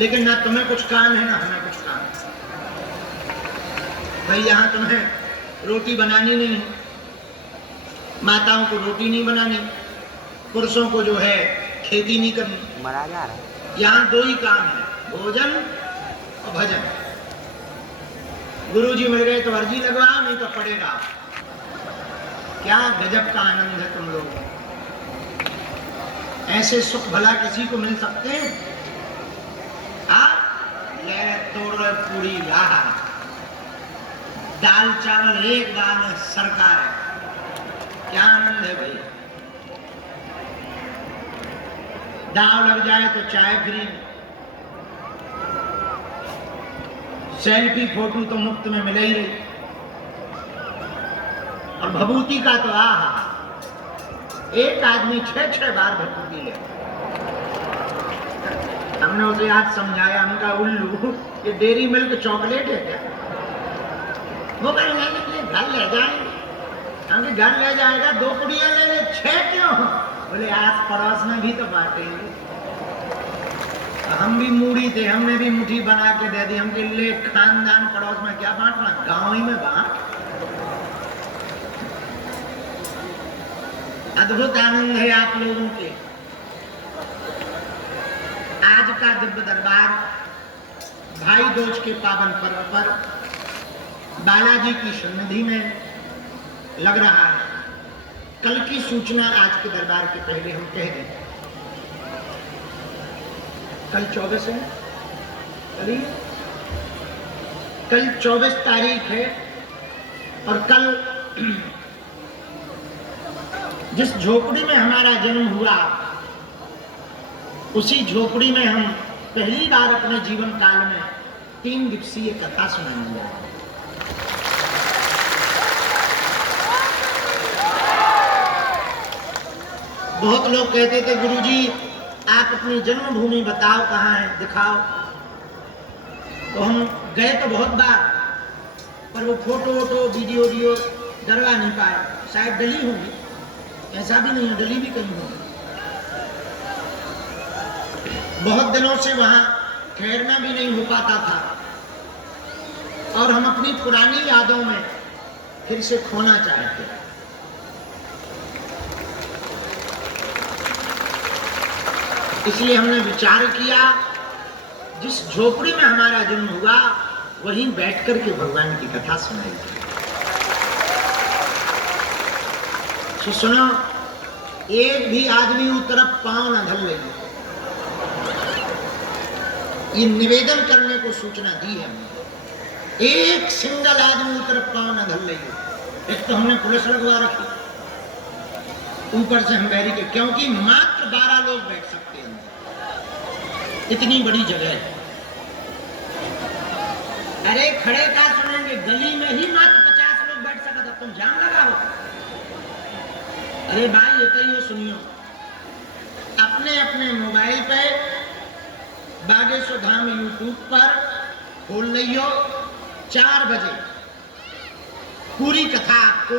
लेकिन ना तुम्हें कुछ काम है ना हमें कुछ काम है। भाई यहाँ तुम्हें रोटी बनानी नहीं है, माताओं को रोटी नहीं बनानी, पुरुषों को जो है खेती नहीं करनी, मरा जा रहा है। यहाँ दो ही काम है, भोजन और भजन। गुरुजी मिल गए तो अर्जी लगवाओ, नहीं तो पड़ेगा। क्या गजब का आनंद है तुम लोग, ऐसे सुख भला किसी को मिल सकते हैं? ले तोड़ पूरी राह, दाल चावल एक बार में सरकार है, क्या आनंद है भाई। दाव लग जाए तो चाय फ्री, सेल्फी फोटो तो मुफ्त में मिल ही रही, और भभूति का तो आहा, एक आदमी 6-6 बार भभूति ले। हमने उसे आज समझाया, हमका उल्लू ये डेयरी मिल्क चॉकलेट है क्या? वो कहीं लेने के लिए घर ले जाएंगे, हमके घर ले जाएगा, 2 पुड़िया ले ले, 6 क्यों? बोले आस पड़ोस में भी तो बांटेंगे। हम भी मूड़ी थे, हमने भी मुट्ठी बना के दे दी, हमके लिए खानदान पड़ोस में क्या बांटना, गांव ही में बांट। अद्भुत आनंद है आप लोगों के। आज का दिव्य दरबार भाई दूज के पावन पर्व पर बालाजी की सन्निधि में लग रहा है। कल की सूचना आज के दरबार के पहले हम कह दें। कल 24 है, कल 24 तारीख है, और कल जिस झोपड़ी में हमारा जन्म हुआ, उसी झोपड़ी में हम पहली बार अपने जीवन काल में 3 दिवसीय कथा सुनाने जा रहे हैं। बहुत लोग कहते थे गुरुजी आप अपनी जन्मभूमि बताओ कहाँ है, दिखाओ। तो हम गए तो बहुत बार, पर वो फोटो वोटो वीडियो डरवा नहीं पाए। शायद डली होगी, ऐसा भी नहीं है, डली भी कहीं होगी। बहुत दिनों से वहां ठहरना भी नहीं हो पाता था, और हम अपनी पुरानी यादों में फिर से खोना चाहते हैं। इसलिए हमने विचार किया, जिस झोपड़ी में हमारा जन्म हुआ वहीं बैठकर के भगवान की कथा सुनाई जाए। तो सुनो, एक भी आदमी उस तरफ पांव न धल लेगी, ये निवेदन करने को सूचना दी है हमने। एक सिंगल आदमी उस तरफ पांव न धल लेगी। एक तो हमने पुलिस लगवा रखी, ऊपर से हम बैरिकेड, क्योंकि मात्र 12 लोग बैठ सकते हैं, इतनी बड़ी जगह है। अरे खड़े का सुनेंगे, गली में ही मात्र 50 लोग बैठ सकते, तो तुम जाम लगाओ। अरे भाई ये तो यो सुनियो, अपने अपने मोबाइल पे बागेश्वर धाम यूट्यूब पर खोल लियो, 4 बजे पूरी कथा आपको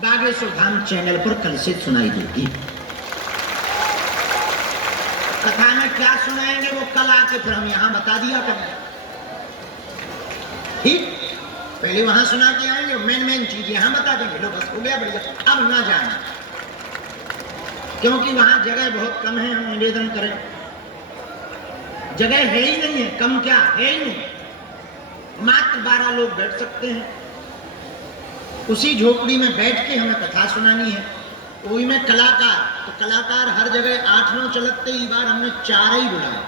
बागेश्वर धाम चैनल पर कल से सुनाई देगी। कथा में क्या सुनाएंगे वो कल आके फिर हम यहाँ बता दिया करेंगे, ठीक? पहले वहां सुना के आएंगे, मेन चीज यहाँ बता देंगे, लो बस हो गया, बढ़िया। अब ना जाना, क्योंकि वहां जगह बहुत कम है। हम निवेदन करें, जगह है ही नहीं है, कम क्या है ही नहीं, मात्र 12 लोग बैठ सकते हैं। उसी झोपड़ी में बैठ के हमें कथा सुनानी है। कोई में कलाकार, तो कलाकार हर जगह 8-9 चलते, ही बार हमने 4 ही बुलाए।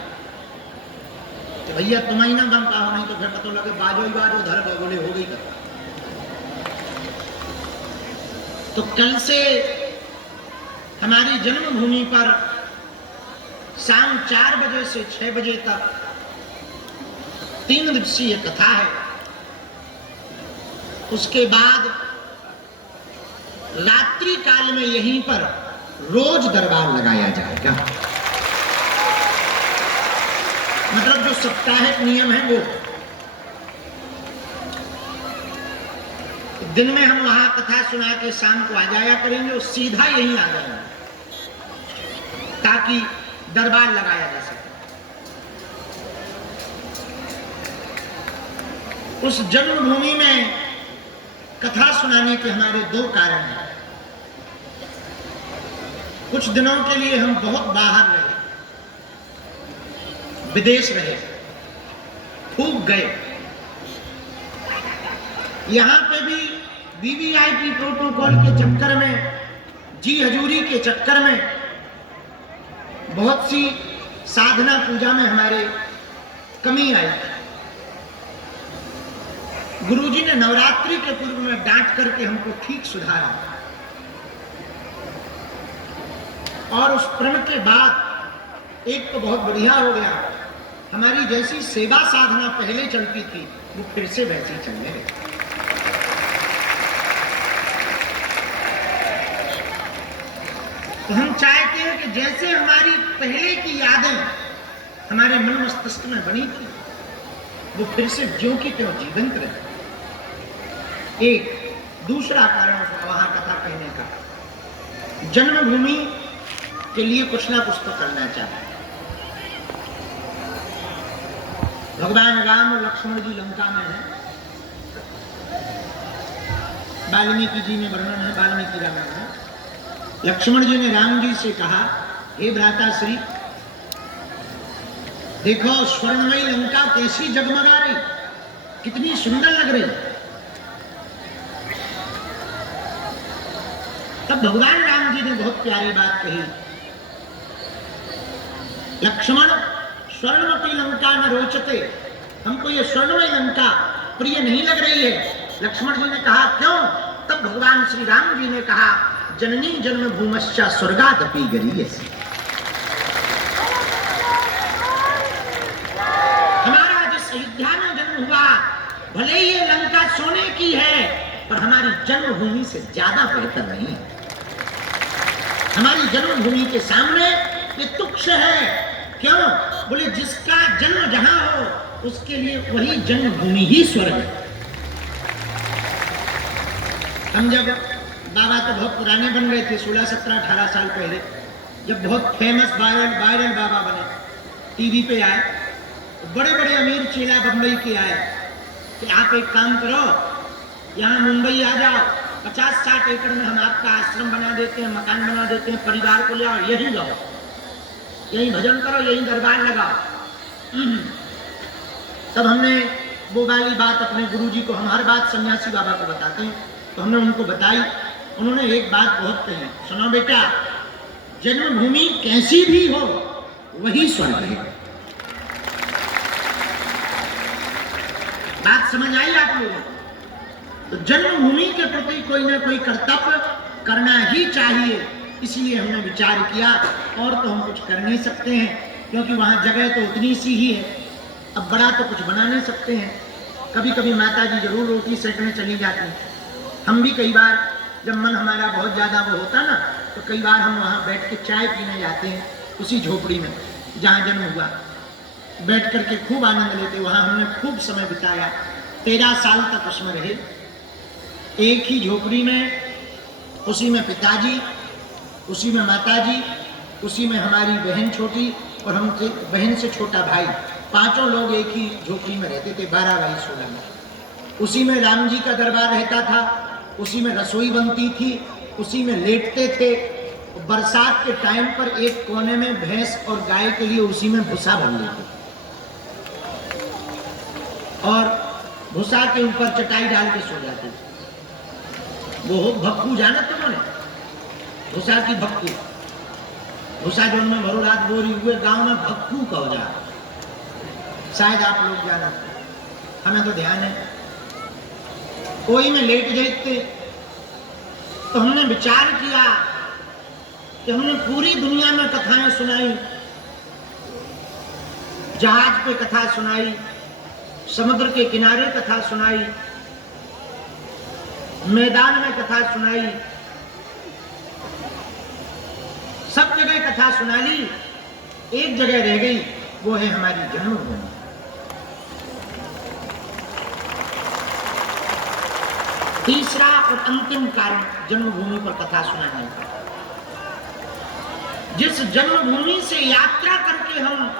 तो भैया तुम ही ना बन पाओ, नहीं तो फिर पता लगे बाजो ही बाजो, धर बोले हो गई कथा। तो कल से हमारी जन्मभूमि पर शाम 4 बजे से 6 बजे तक 3 दिवसीय कथा है। उसके बाद रात्रि काल में यहीं पर रोज दरबार लगाया जाएगा। मतलब जो साप्ताहिक नियम है वो, दिन में हम वहां कथा सुना के शाम को आ जाया करेंगे और सीधा यहीं आ जाएंगे, ताकि दरबार लगाया जा सके। उस जन्मभूमि में कथा सुनाने के हमारे दो कारण हैं। कुछ दिनों के लिए हम बहुत बाहर रहे, विदेश रहे, खूब गए। यहां पे भी वीवीआईपी प्रोटोकॉल के चक्कर में, जी हजूरी के चक्कर में, बहुत सी साधना पूजा में हमारे कमी आई। गुरुजी ने नवरात्रि के पूर्व में डांट करके हमको ठीक सुधारा, और उस प्रण के बाद एक तो बहुत बढ़िया हो गया, हमारी जैसी सेवा साधना पहले चलती थी वो फिर से वैसी चलने लगी। तो हम चाहते हैं कि जैसे हमारी पहले की यादें हमारे मन मस्तिष्क में बनी थी वो फिर से ज्यों की त्यों जीवंत रहे। एक दूसरा कारण वहां कथा कहने का, जन्मभूमि के लिए कुछ ना कुछ तो करना चाहिए। भगवान राम और लक्ष्मण जी लंका में है, वाल्मीकि जी में वर्णन है, वाल्मीकि रामायण में। लक्ष्मण जी ने राम जी से कहा, हे भ्राता श्री, देखो स्वर्णमयी लंका कैसी जगमगा रही, कितनी सुंदर लग रही। तब भगवान राम जी ने बहुत प्यारी बात कही, लक्ष्मण स्वर्णमती लंका न रोचते, हमको ये स्वर्णमयी लंका प्रिय नहीं लग रही है। लक्ष्मण जी ने कहा क्यों? तब भगवान श्री राम जी ने कहा, जननी जन्मभूमश्च स्वर्गादपि गरीयसी। हमारा जिस अयोध्या में जन्म हुआ, भले ही ये लंका सोने की है, पर हमारी जन्मभूमि से ज्यादा बेहतर नहीं है। हमारी जन्मभूमि के सामने ये तुच्छ है। क्यों? बोले जिसका जन्म जहां हो उसके लिए वही जन्मभूमि ही स्वर्ग है। हम जब, बाबा तो बहुत पुराने बन गए थे, 16, 17, 18 साल पहले, जब बहुत फेमस वायरल बाबा बने, टीवी पे आए, बड़े बड़े अमीर चेला बम्बई के आए कि आप एक काम करो, यहाँ मुंबई आ जाओ, 50-60 एकड़ में हम आपका आश्रम बना देते हैं, मकान बना देते हैं, परिवार को ले आओ, यही जाओ, यही भजन करो, यही दरबार लगाओ। तब हमने वो वाली बात अपने गुरुजी को, हम हर बात सन्यासी बाबा को बताते हैं, तो हमने उनको बताई। उन्होंने एक बात बहुत कही, सुनो बेटा, जन्मभूमि कैसी भी हो वही स्वर्ग है। बात समझ आई आप लोगों को? तो जन्मभूमि के प्रति कोई ना कोई कर्तव्य करना ही चाहिए। इसलिए हमने विचार किया, और तो हम कुछ कर नहीं सकते हैं, क्योंकि वहां जगह तो उतनी सी ही है, अब बड़ा तो कुछ बना नहीं सकते हैं। कभी कभी माता जी जरूर रोटी सेकने चली जाती, हम भी कई बार जब मन हमारा बहुत ज्यादा वो होता ना, तो कई बार हम वहाँ बैठ के चाय पीने जाते हैं, उसी झोपड़ी में जहाँ जन्म हुआ, बैठ करके खूब आनंद लेते। वहाँ हमने खूब समय बिताया, 13 साल तक उसमें रहे, एक ही झोपड़ी में, उसी में पिताजी, उसी में माताजी, उसी में हमारी बहन छोटी और हमसे बहन से छोटा भाई, 5 लोग एक ही झोपड़ी में रहते थे, 12 बाई 16 में। उसी में राम जी का दरबार रहता था, उसी में रसोई बनती थी, उसी में लेटते थे। बरसात के टाइम पर एक कोने में भैंस और गाय के लिए उसी में भूसा बन लेते, और भूसा के ऊपर चटाई डाल के सो जाते। वो भक्कू जाना तुमने, भूसा की भक्कू, भूसा जो में भरो रात बोरी हुए, गांव में भक्कू कहो जा, शायद आप लोग जाना, हमें तो ध्यान है। कोई में लेट जाते, तो हमने विचार किया कि हमने पूरी दुनिया में कथाएं सुनाई, जहाज पे कथा सुनाई, समुद्र के किनारे कथा सुनाई, मैदान में कथा सुनाई, सब जगह कथा सुना ली, एक जगह रह गई, वो है हमारी जन्मभूमि। तीसरा और अंतिम कारण जन्मभूमि पर कथा सुनाने का, जिस जन्मभूमि से यात्रा करके हम